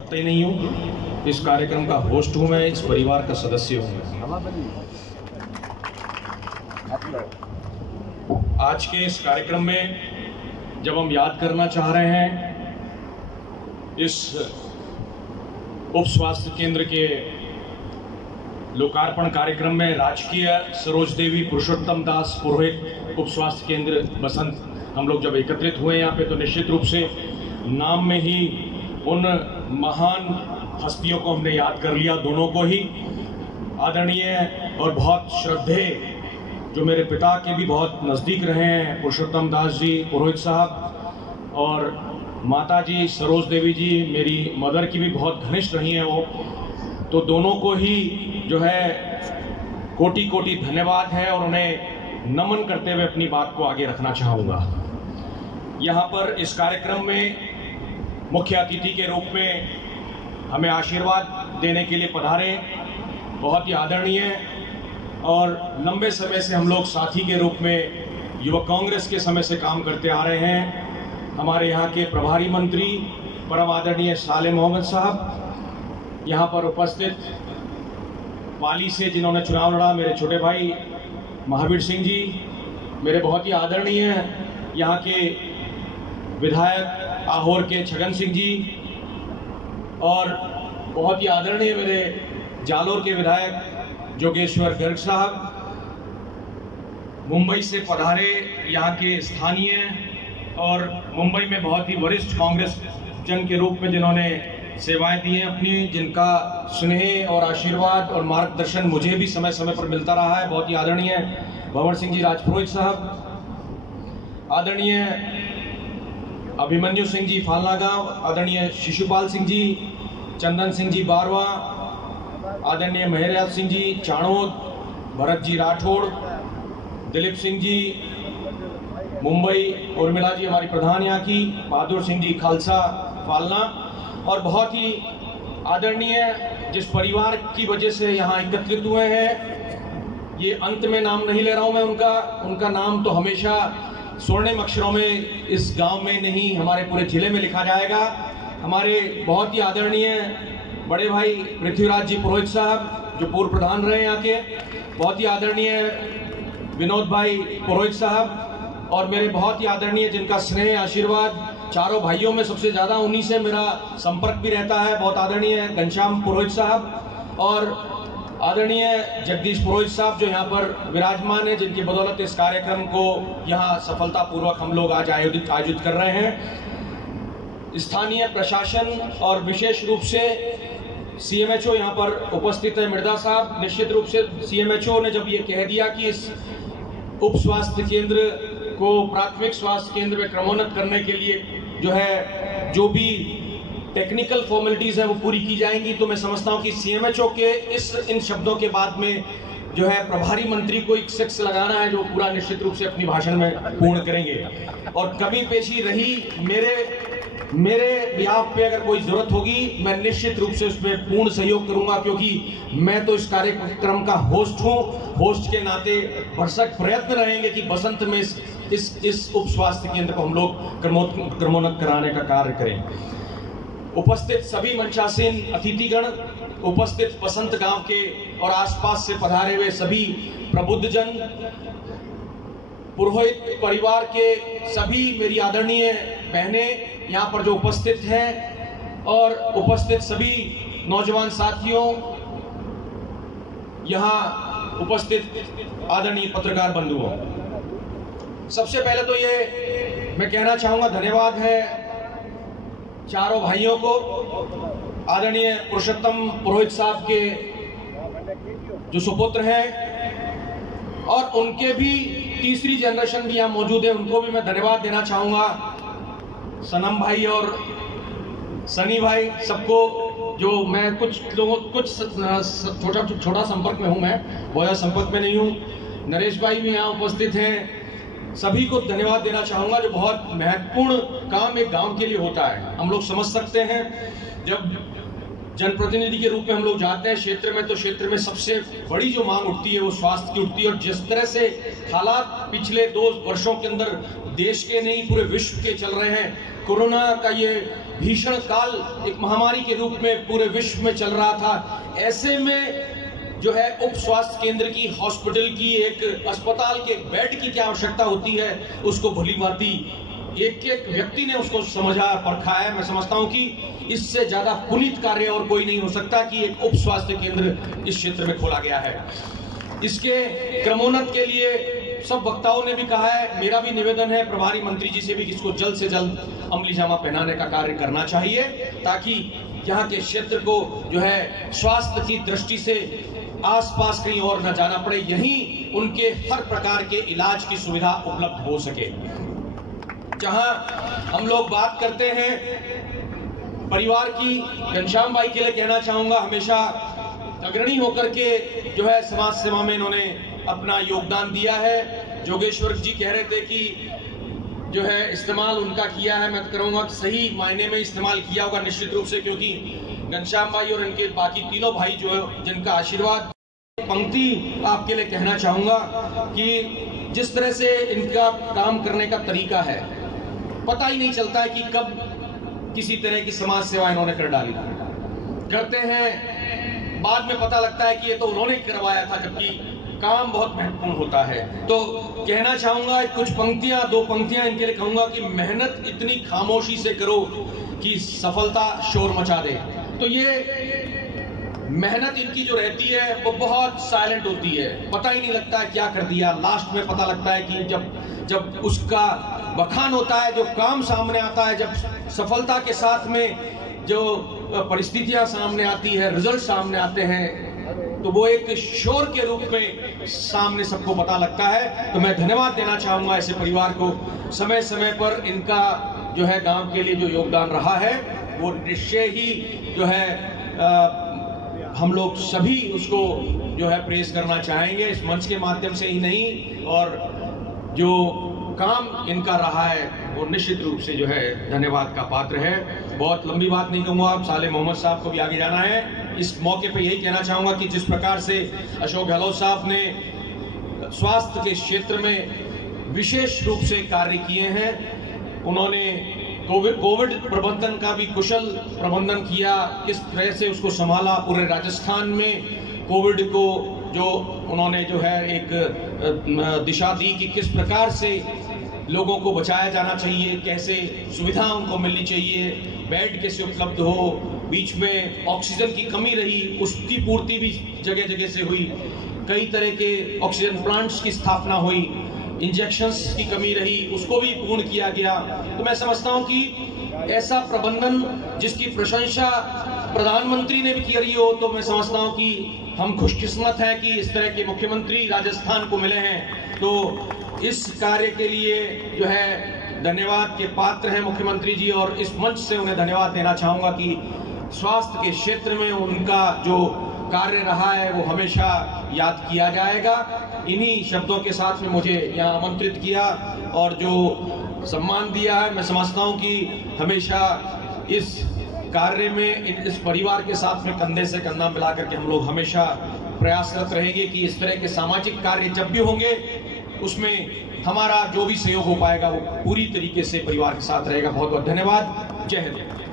ही नहीं हूँ, इस कार्यक्रम का होस्ट हूँ, मैं इस परिवार का सदस्य हूँ। आज के इस कार्यक्रम में जब हम याद करना चाह रहे हैं इस उप स्वास्थ्य केंद्र के लोकार्पण कार्यक्रम में राजकीय सरोज देवी पुरुषोत्तम दास पुरोहित उप स्वास्थ्य केंद्र बसंत हम लोग जब एकत्रित हुए यहाँ पे, तो निश्चित रूप से नाम में ही उन महान हस्तियों को हमने याद कर लिया, दोनों को ही। आदरणीय और बहुत श्रद्धेय जो मेरे पिता के भी बहुत नज़दीक रहे हैं पुरुषोत्तम दास जी पुरोहित साहब, और माता जी सरोज देवी जी मेरी मदर की भी बहुत घनिष्ठ रही हैं वो, तो दोनों को ही जो है कोटि कोटि धन्यवाद है और उन्हें नमन करते हुए अपनी बात को आगे रखना चाहूँगा। यहाँ पर इस कार्यक्रम में मुख्य अतिथि के रूप में हमें आशीर्वाद देने के लिए पधारे बहुत ही आदरणीय और लंबे समय से हम लोग साथी के रूप में युवक कांग्रेस के समय से काम करते आ रहे हैं, हमारे यहाँ के प्रभारी मंत्री परम आदरणीय साले मोहम्मद साहब, यहाँ पर उपस्थित पाली से जिन्होंने चुनाव लड़ा मेरे छोटे भाई महावीर सिंह जी, मेरे बहुत ही आदरणीय यहाँ के विधायक आहोर के छगन सिंह जी, और बहुत ही आदरणीय मेरे जालोर के विधायक जोगेश्वर गर्ग साहब, मुंबई से पधारे यहाँ के स्थानीय और मुंबई में बहुत ही वरिष्ठ कांग्रेस जन के रूप में जिन्होंने सेवाएं दी हैं अपनी, जिनका स्नेह और आशीर्वाद और मार्गदर्शन मुझे भी समय समय पर मिलता रहा है, बहुत ही आदरणीय भंवर सिंह जी राजपुरोहित साहब, आदरणीय अभिमन्यु सिंह जी फालना गांव, आदरणीय शिशुपाल सिंह जी, चंदन सिंह जी बारवा, आदरणीय मेहरयाद सिंह जी चाणोद, भरत जी राठौड़, दिलीप सिंह जी मुंबई, उर्मिला जी हमारी प्रधान यहाँ की, बहादुर सिंह जी खालसा फालना, और बहुत ही आदरणीय जिस परिवार की वजह से यहाँ एकत्रित हुए हैं, ये अंत में नाम नहीं ले रहा हूँ मैं उनका नाम तो हमेशा स्वर्णिम अक्षरों में इस गांव में नहीं हमारे पूरे जिले में लिखा जाएगा। हमारे बहुत ही आदरणीय बड़े भाई पृथ्वीराज जी पुरोहित साहब जो पूर्व प्रधान रहे यहाँ के, बहुत ही आदरणीय विनोद भाई पुरोहित साहब, और मेरे बहुत ही आदरणीय जिनका स्नेह आशीर्वाद चारों भाइयों में सबसे ज़्यादा उन्हीं से मेरा संपर्क भी रहता है, बहुत आदरणीय घनश्याम पुरोहित साहब और आदरणीय जगदीश पुरोहित साहब जो यहाँ पर विराजमान है, जिनकी बदौलत इस कार्यक्रम को यहाँ सफलतापूर्वक हम लोग आज आयोजित कर रहे हैं। स्थानीय प्रशासन और विशेष रूप से सीएमएचओ यहाँ पर उपस्थित है मृदा साहब। निश्चित रूप से सीएमएचओ ने जब ये कह दिया कि इस उप स्वास्थ्य केंद्र को प्राथमिक स्वास्थ्य केंद्र में क्रमोन्नत करने के लिए जो है जो भी टेक्निकल फॉर्मेलिटीज है वो पूरी की जाएंगी, तो मैं समझता हूँ कि सीएमएचओ के इन शब्दों के बाद में जो है प्रभारी मंत्री को एक सेक्स लगाना है जो पूरा निश्चित रूप से अपनी भाषण में पूर्ण करेंगे। और कमी पेशी रही मेरे बिहाफ पे अगर कोई जरूरत होगी मैं निश्चित रूप से उसमें पूर्ण सहयोग करूंगा, क्योंकि मैं तो इस कार्यक्रम का होस्ट हूं। होस्ट के नाते भरसक प्रयत्न रहेंगे कि बसंत में इस उप स्वास्थ्य केंद्र को हम लोग क्रमोन्नत कराने का कार्य करें। उपस्थित सभी मंचासीन अतिथिगण, उपस्थित बसंत गांव के और आसपास से पधारे हुए सभी प्रबुद्धजन, पुरोहित परिवार के सभी मेरी आदरणीय बहनें यहाँ पर जो उपस्थित हैं, और उपस्थित सभी नौजवान साथियों, यहाँ उपस्थित आदरणीय पत्रकार बंधुओं, सबसे पहले तो ये मैं कहना चाहूँगा धन्यवाद है चारों भाइयों को, आदरणीय पुरुषोत्तम पुरोहित साहब के जो सुपुत्र हैं और उनके भी तीसरी जनरेशन भी यहाँ मौजूद है, उनको भी मैं धन्यवाद देना चाहूँगा। सनम भाई और सनी भाई, सबको जो मैं कुछ लोगों छोटा संपर्क में हूँ, मैं बहुत ज़्यादा संपर्क में नहीं हूँ। नरेश भाई भी यहाँ उपस्थित हैं, सभी को धन्यवाद देना चाहूँगा। जो बहुत महत्वपूर्ण काम एक गांव के लिए होता है, हम लोग समझ सकते हैं जब जनप्रतिनिधि के रूप में हम लोग जाते हैं क्षेत्र में, तो क्षेत्र में सबसे बड़ी जो मांग उठती है वो स्वास्थ्य की उठती है। और जिस तरह से हालात पिछले 2 वर्षों के अंदर देश के नहीं पूरे विश्व के चल रहे हैं, कोरोना का ये भीषण काल एक महामारी के रूप में पूरे विश्व में चल रहा था, ऐसे में जो है उप स्वास्थ्य केंद्र की, हॉस्पिटल की, एक अस्पताल के बेड की क्या आवश्यकता होती है, उसको भली भांति एक एक व्यक्ति ने उसको समझा, परखा है। मैं समझता हूं कि इससे ज्यादा पुनीत कार्य और कोई नहीं हो सकता कि एक उप स्वास्थ्य केंद्र इस क्षेत्र में खोला गया है। इसके क्रमोन्नत के लिए सब वक्ताओं ने भी कहा है, मेरा भी निवेदन है प्रभारी मंत्री जी से भी कि इसको जल्द से जल्द अमली जामा पहनाने का कार्य करना चाहिए, ताकि यहाँ के क्षेत्र को जो है स्वास्थ्य की दृष्टि से आसपास कहीं और न जाना पड़े, यहीं उनके हर प्रकार के इलाज की सुविधा उपलब्ध हो सके। जहां हम लोग बात करते हैं परिवार की, घनश्याम भाई के लिए कहना चाहूंगा, हमेशा अग्रणी होकर के जो है समाज सेवा में इन्होंने अपना योगदान दिया है। जोगेश्वर जी कह रहे थे कि जो है इस्तेमाल उनका किया है, मैं कहूंगा कि सही मायने में इस्तेमाल किया होगा निश्चित रूप से, क्योंकि घनश्याम भाई और इनके बाकी तीनों भाई जो है जिनका आशीर्वाद। पंक्ति आपके लिए कहना चाहूंगा कि जिस तरह से इनका काम करने का तरीका है, पता ही नहीं चलता है कि कब किसी तरह की समाज सेवा इन्होंने कर डाली। करते हैं, बाद में पता लगता है कि ये तो उन्होंने करवाया था, जबकि काम बहुत महत्वपूर्ण होता है। तो कहना चाहूंगा कुछ पंक्तियां, दो पंक्तियां इनके लिए कहूंगा कि मेहनत इतनी खामोशी से करो कि सफलता शोर मचा दे। तो ये मेहनत इनकी जो रहती है वो बहुत साइलेंट होती है, पता ही नहीं लगता है क्या कर दिया। लास्ट में पता लगता है कि जब उसका बखान होता है, जो काम सामने आता है, जब सफलता के साथ में जो परिस्थितियां सामने आती है, रिजल्ट सामने आते हैं, तो वो एक शोर के रूप में सामने सबको पता लगता है। तो मैं धन्यवाद देना चाहूंगा ऐसे परिवार को, समय समय पर इनका जो है गांव के लिए जो योगदान रहा है वो निश्चय ही जो है हम लोग सभी उसको जो है प्रेज करना चाहेंगे, इस मंच के माध्यम से ही नहीं, और जो काम इनका रहा है वो निश्चित रूप से जो है धन्यवाद का पात्र है। बहुत लंबी बात नहीं कहूँगा, आप साले मोहम्मद साहब को भी आगे जाना है। इस मौके पे यही कहना चाहूँगा कि जिस प्रकार से अशोक गहलोत साहब ने स्वास्थ्य के क्षेत्र में विशेष रूप से कार्य किए हैं, उन्होंने कोविड प्रबंधन का भी कुशल प्रबंधन किया, किस तरह से उसको संभाला। पूरे राजस्थान में कोविड को जो उन्होंने जो है एक दिशा दी कि किस प्रकार से लोगों को बचाया जाना चाहिए, कैसे सुविधा उनको मिलनी चाहिए, बेड कैसे उपलब्ध हो, बीच में ऑक्सीजन की कमी रही, उसकी पूर्ति भी जगह जगह से हुई, कई तरह के ऑक्सीजन प्लांट्स की स्थापना हुई, इंजेक्शंस की कमी रही, उसको भी पूर्ण किया गया। तो मैं समझता हूं कि ऐसा प्रबंधन जिसकी प्रशंसा प्रधानमंत्री ने भी की हो, तो मैं समझता हूं कि हम खुशकिस्मत हैं कि इस तरह के मुख्यमंत्री राजस्थान को मिले हैं। तो इस कार्य के लिए जो है धन्यवाद के पात्र हैं मुख्यमंत्री जी, और इस मंच से उन्हें धन्यवाद देना चाहूंगा कि स्वास्थ्य के क्षेत्र में उनका जो कार्य रहा है वो हमेशा याद किया जाएगा। इन्हीं शब्दों के साथ में मुझे यहाँ आमंत्रित किया और जो सम्मान दिया है, मैं समझता हूँ कि हमेशा इस कार्य में इस परिवार के साथ में कंधे से कंधा मिलाकर के हम लोग हमेशा प्रयासरत रहेंगे कि इस तरह के सामाजिक कार्य जब भी होंगे उसमें हमारा जो भी सहयोग हो पाएगा वो पूरी तरीके से परिवार के साथ रहेगा। बहुत बहुत धन्यवाद। जय हिंद।